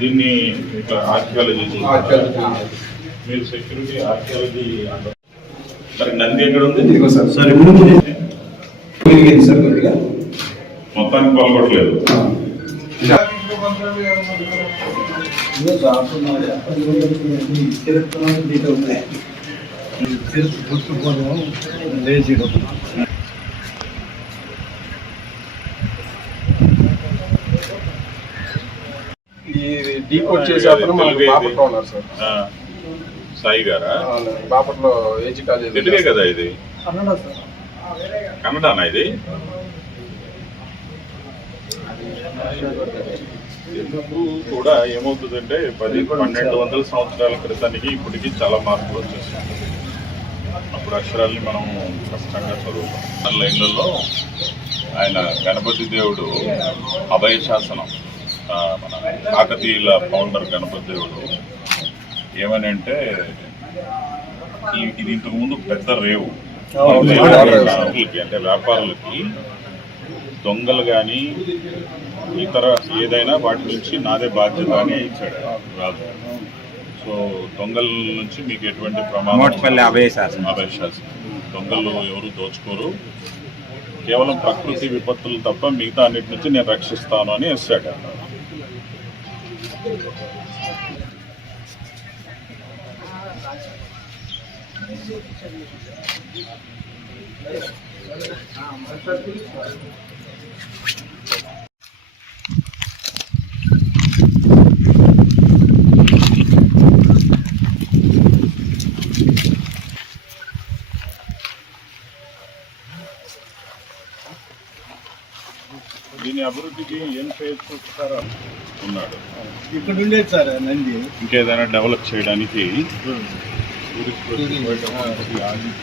దీన్ని ఆర్కియాలజీ మీరు security archaeology మరి నంది ఎక్కడ ఉంది సార్ మొత్తానికి పాల్గొట్టలేదు. ఈ డీకోడ్ చేసే అతను మనకి బాపట్లో ఉన్నారు సార్. సాయి గారా? బాపట్లో ఏజీ కాలేజ్ తెలుగే కదా ఇది? కన్నడనా ఇది? ఎందుకు కూడా ఏమవుతుందంటే 10-1200 సంవత్సరాల క్రితానికి ఇప్పటికి చాలా మార్పులు వచ్చేసాయి. అప్పుడు అక్షరాల్ని మనం స్పష్టంగా చదువుతాం. లైన్లలో ఆయన గణపతి దేవుడు అభయ శాసనం, మన కాకతీయుల ఫౌండర్ గణపతి దేవుడు ఏమని అంటే ఇది ఇంతకుముందు పెద్ద రేవు, అంటే వ్యాపారులకి దొంగలు కానీ ఇతర ఏదైనా వాటి నుంచి నాదే బాధ్యత అని ఇచ్చాడు రాజు. సో దొంగల నుంచి మీకు ఎటువంటి ప్రమాదం, అభయశాసనం, దొంగలు ఎవరు దోచుకోరు, కేవలం ప్రకృతి విపత్తులు తప్ప మిగతా అన్నిటి నుంచి నేను రక్షిస్తాను అని ఇస్తాడు. దీని అభివృద్ధికి ఏం చేస్తారా ఉన్నాడు ఇక్కడ ఉండేది సార్ నంది. ఇంకేదైనా డెవలప్ చేయడానికి